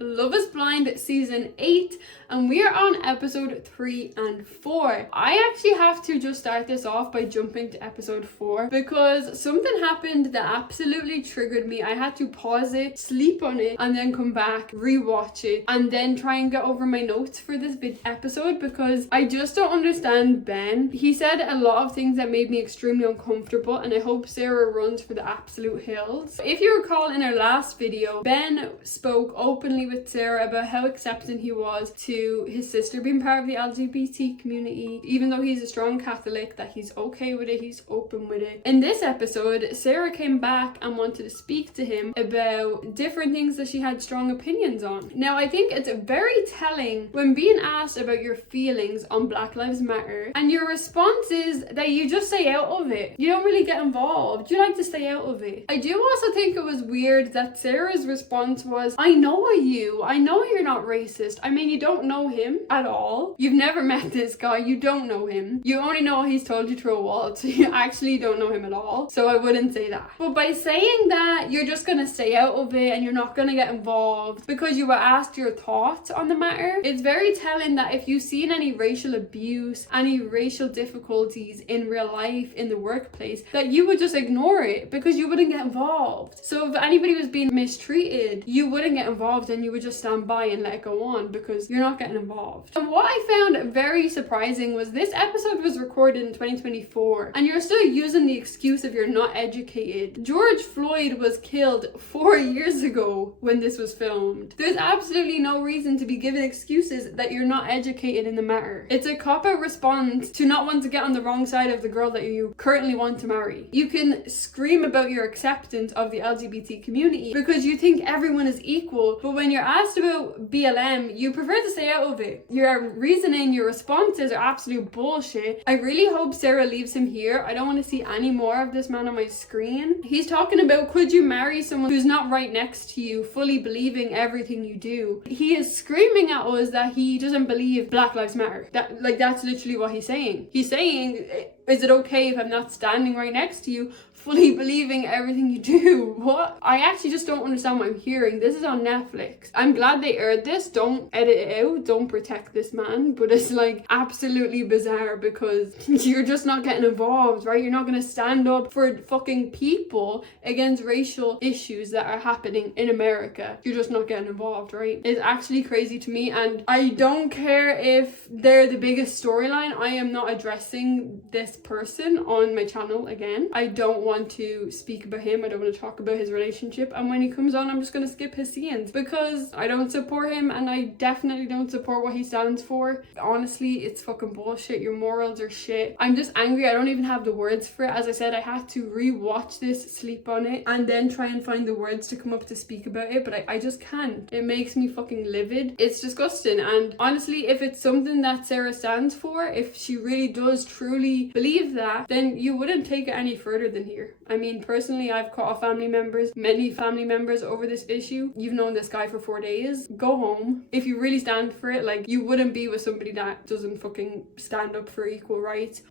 Love is Blind season 8, and we are on episode 3 and 4. I actually have to just start this off by jumping to episode 4 because something happened that absolutely triggered me. I had to pause it, sleep on it, and then come back, rewatch it, and then try and get over my notes for this episode because I just don't understand Ben. He said a lot of things that made me extremely uncomfortable, and I hope Sarah runs for the absolute hills. If you recall in our last video, Ben spoke openly with Sarah about how accepting he was to his sister being part of the LGBT community, even though he's a strong Catholic, that he's okay with it, he's open with it. In this episode, Sarah came back and wanted to speak to him about different things that she had strong opinions on. Now, I think it's very telling when being asked about your feelings on Black Lives Matter and your response is that you just stay out of it. You don't really get involved. You like to stay out of it. I do also think it was weird that Sarah's response was, I know you. I know you're not racist. I mean, you don't know him at all. You've never met this guy. You don't know him. You only know he's told you through a wall, so you actually don't know him at all. So I wouldn't say that. But by saying that you're just gonna stay out of it and you're not gonna get involved because you were asked your thoughts on the matter, it's very telling that if you've seen any racial abuse, any racial difficulties in real life, in the workplace, that you would just ignore it because you wouldn't get involved. So if anybody was being mistreated, you wouldn't get involved and you would just stand by and let it go on because you're not getting involved. And what I found very surprising was this episode was recorded in 2024 and you're still using the excuse of you're not educated. George Floyd was killed 4 years ago when this was filmed. There's absolutely no reason to be giving excuses that you're not educated in the matter. It's a cop-out response to not want to get on the wrong side of the girl that you currently want to marry. You can scream about your acceptance of the LGBT community because you think everyone is equal, but when you're asked about BLM, you prefer to stay out of it. Your reasoning, your responses are absolute bullshit. I really hope Sarah leaves him here. I don't want to see any more of this man on my screen. He's talking about, could you marry someone who's not right next to you, fully believing everything you do? He is screaming at us that he doesn't believe Black Lives Matter. That's literally what he's saying. He's saying, is it okay if I'm not standing right next to you, fully believing everything you do? What? I actually just don't understand what I'm hearing. This is on Netflix. I'm glad they aired this. Don't edit it out. Don't protect this man. But it's like absolutely bizarre because you're just not getting involved, right? You're not going to stand up for fucking people against racial issues that are happening in America. You're just not getting involved, right? It's actually crazy to me, and I don't care if they're the biggest storyline. I am not addressing this person on my channel again. I don't want to speak about him. I don't want to talk about his relationship, and when he comes on, I'm just going to skip his scenes because I don't support him and I definitely don't support what he stands for. Honestly, it's fucking bullshit. Your morals are shit. I'm just angry. I don't even have the words for it. As I said, I had to rewatch this, sleep on it, and then try and find the words to come up to speak about it, but I just can't. It makes me fucking livid. It's disgusting, and honestly, if it's something that Sarah stands for, if she really does truly believe that, then you wouldn't take it any further than here. I mean, personally, I've cut off many family members over this issue. You've known this guy for 4 days. Go home. If you really stand for it, like, you wouldn't be with somebody that doesn't fucking stand up for equal rights.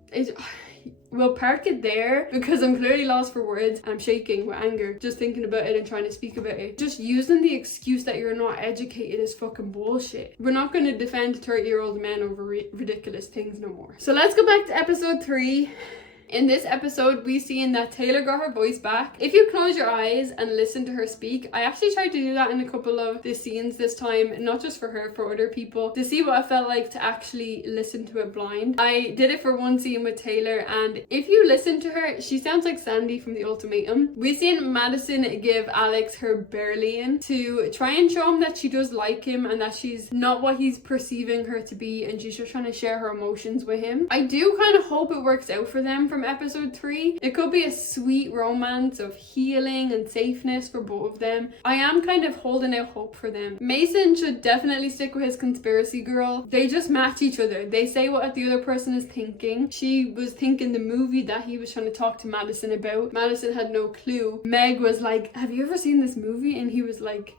We'll park it there because I'm clearly lost for words. I'm shaking with anger just thinking about it and trying to speak about it. Just using the excuse that you're not educated is fucking bullshit. We're not going to defend 30-year-old men over ridiculous things no more. So let's go back to episode 3. In this episode, we seen that Taylor got her voice back. If you close your eyes and listen to her speak, I actually tried to do that in a couple of the scenes this time, not just for her, for other people, to see what it felt like to actually listen to it blind. I did it for one scene with Taylor, and if you listen to her, she sounds like Sandy from The Ultimatum. We seen Madison give Alex her Berlin to try and show him that she does like him and that she's not what he's perceiving her to be, and she's just trying to share her emotions with him. I do kind of hope it works out for them from episode 3. It could be a sweet romance of healing and safeness for both of them. I am kind of holding out hope for them. Mason should definitely stick with his conspiracy girl. They just match each other. They say what the other person is thinking. She was thinking the movie that he was trying to talk to Madison about. Madison had no clue. Meg was like, have you ever seen this movie? And he was like,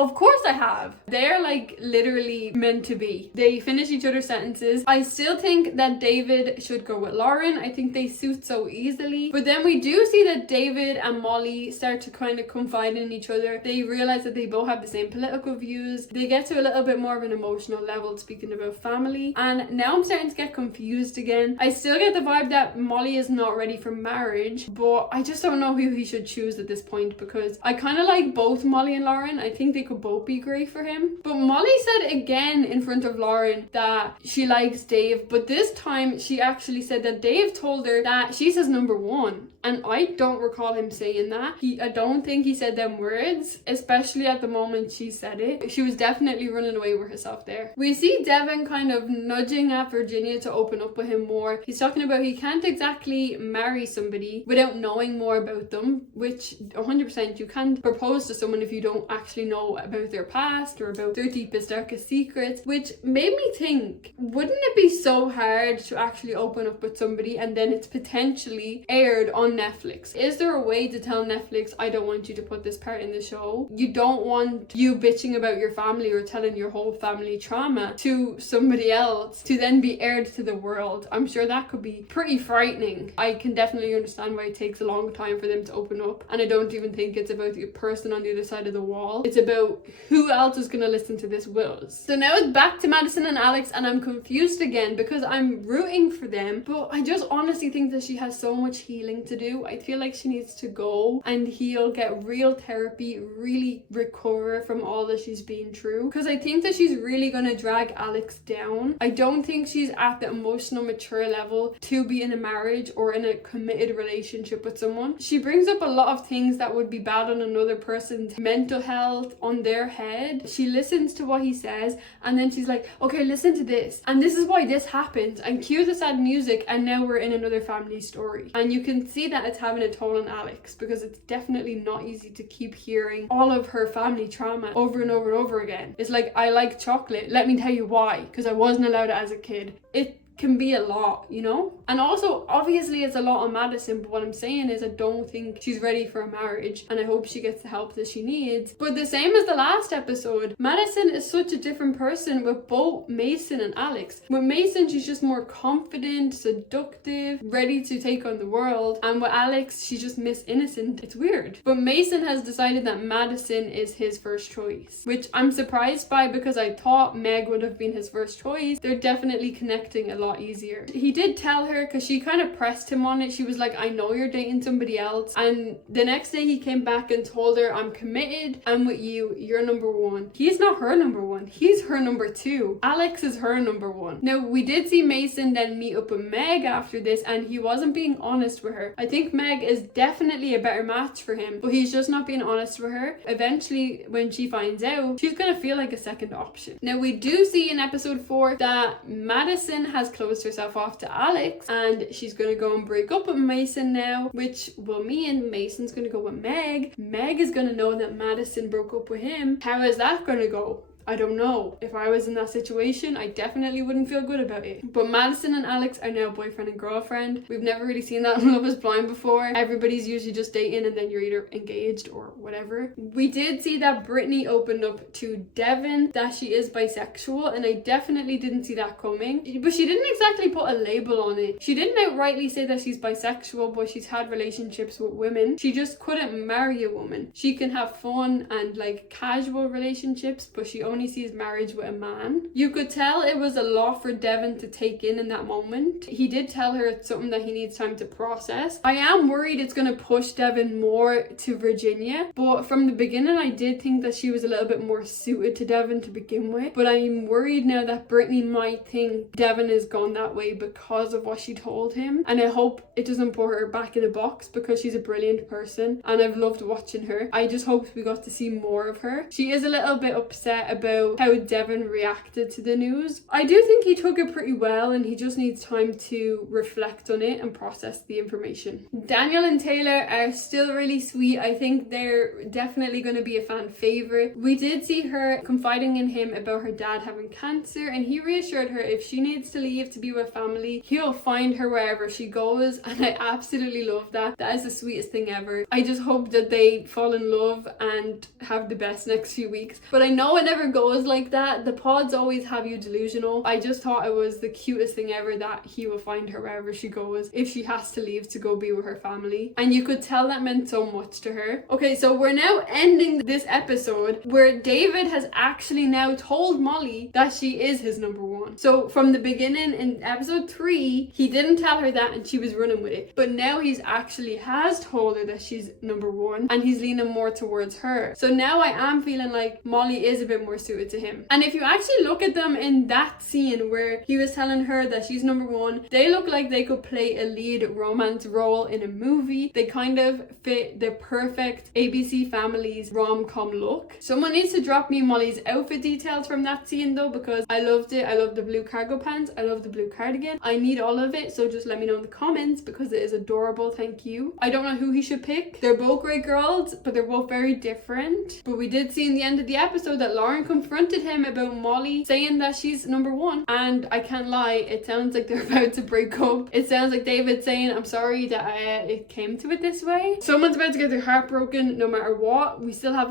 Of course I have. They're like literally meant to be. They finish each other's sentences. I still think that David should go with Lauren. I think they suit so easily. But then we do see that David and Molly start to kind of confide in each other. They realize that they both have the same political views. They get to a little bit more of an emotional level speaking about family. And now I'm starting to get confused again. I still get the vibe that Molly is not ready for marriage, but I just don't know who he should choose at this point because I kind of like both Molly and Lauren. I think they could both be great for him. But Molly said again in front of Lauren that she likes Dave, but this time she actually said that Dave told her that she's his number one. And I don't recall him saying that. I don't think he said them words, especially at the moment she said it. She was definitely running away with herself there. We see Devin kind of nudging at Virginia to open up with him more. He's talking about he can't exactly marry somebody without knowing more about them, which 100% you can't propose to someone if you don't actually know about their past or about their deepest, darkest secrets, which made me think, wouldn't it be so hard to actually open up with somebody and then it's potentially aired on Netflix? Is there a way to tell Netflix, I don't want you to put this part in the show? You don't want you bitching about your family or telling your whole family trauma to somebody else to then be aired to the world. I'm sure that could be pretty frightening. I can definitely understand why it takes a long time for them to open up, and I don't even think it's about the person on the other side of the wall. It's about who else is going to listen to this with us. So now it's back to Madison and Alex, and I'm confused again because I'm rooting for them, but I just honestly think that she has so much healing to do. I feel like she needs to go and heal, get real therapy, really recover from all that she's been through, because I think that she's really going to drag Alex down. I don't think she's at the emotional mature level to be in a marriage or in a committed relationship with someone. She brings up a lot of things that would be bad on another person's mental health, on their head. She listens to what he says and then she's like, okay, listen to this, and this is why this happened, and cue the sad music, and now we're in another family story. And you can see that it's having a toll on Alex because it's definitely not easy to keep hearing all of her family trauma over and over and over again. It's like, I like chocolate, let me tell you why, because I wasn't allowed it as a kid. It can be a lot, you know? And also, obviously it's a lot on Madison, but what I'm saying is I don't think she's ready for a marriage, and I hope she gets the help that she needs. But the same as the last episode, Madison is such a different person with both Mason and Alex. With Mason, she's just more confident, seductive, ready to take on the world, and with Alex, she's just Miss Innocent. It's weird. But Mason has decided that Madison is his first choice, which I'm surprised by because I thought Meg would have been his first choice. They're definitely connecting a lot easier. He did tell her, because she kind of pressed him on it, she was like, I know you're dating somebody else, and the next day he came back and told her, I'm committed, I'm with you, you're number one. He's not her number one, he's her number two. Alex is her number one. Now we did see Mason then meet up with Meg after this, and he wasn't being honest with her. I think Meg is definitely a better match for him, but he's just not being honest with her. Eventually when she finds out, she's gonna feel like a second option. Now we do see in episode 4 that Madison has closed herself off to Alex, and she's gonna go and break up with Mason now, which will mean Mason's gonna go with Meg. Meg is gonna know that Madison broke up with him. How is that gonna go? I don't know. If I was in that situation, I definitely wouldn't feel good about it. But Madison and Alex are now boyfriend and girlfriend. We've never really seen that in Love is Blind before. Everybody's usually just dating and then you're either engaged or whatever. We did see that Brittany opened up to Devin that she is bisexual, and I definitely didn't see that coming. But she didn't exactly put a label on it. She didn't outrightly say that she's bisexual, but she's had relationships with women. She just couldn't marry a woman. She can have fun and like casual relationships, but she only sees marriage with a man. You could tell it was a lot for Devin to take in that moment. He did tell her it's something that he needs time to process. I am worried it's going to push Devin more to Virginia, but from the beginning I did think that she was a little bit more suited to Devin to begin with, but I'm worried now that Brittany might think Devin is gone that way because of what she told him, and I hope it doesn't put her back in a box because she's a brilliant person and I've loved watching her. I just hope we got to see more of her. She is a little bit upset about about how Devin reacted to the news. I do think he took it pretty well, and he just needs time to reflect on it and process the information. Daniel and Taylor are still really sweet. I think they're definitely going to be a fan favorite. We did see her confiding in him about her dad having cancer, and he reassured her if she needs to leave to be with family, he'll find her wherever she goes, and I absolutely love that. That is the sweetest thing ever. I just hope that they fall in love and have the best next few weeks, but I know it never goes like that. The pods always have you delusional. I just thought it was the cutest thing ever that he will find her wherever she goes if she has to leave to go be with her family, and you could tell that meant so much to her. Okay, so we're now ending this episode where David has actually now told Molly that she is his number one. So from the beginning in episode 3, he didn't tell her that and she was running with it, but now he's actually has told her that she's number one, and he's leaning more towards her. So now I am feeling like Molly is a bit more suited to him. And if you actually look at them in that scene where he was telling her that she's number one, they look like they could play a lead romance role in a movie. They kind of fit the perfect ABC Families rom-com look. Someone needs to drop me Molly's outfit details from that scene though, because I loved it. I love the blue cargo pants, I love the blue cardigan. I need all of it, so just let me know in the comments because it is adorable. Thank you. I don't know who he should pick. They're both great girls, but they're both very different. But we did see in the end of the episode that Lauren confronted him about Molly saying that she's number one, and I can't lie, it sounds like they're about to break up. It sounds like David saying, I'm sorry that it came to it this way. Someone's about to get their heart broken no matter what. We still have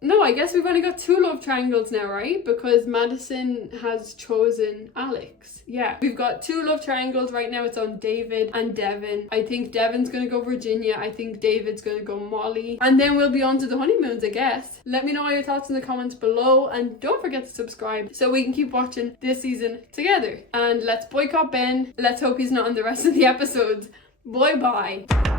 no, I guess we've only got 2 love triangles now, right? Because Madison has chosen Alex. Yeah, we've got 2 love triangles right now. It's on David and Devin. I think Devin's gonna go Virginia. I think David's gonna go Molly. And then we'll be on to the honeymoons, I guess. Let me know all your thoughts in the comments below, and don't forget to subscribe so we can keep watching this season together. And let's boycott Ben. Let's hope he's not in the rest of the episodes. Bye bye.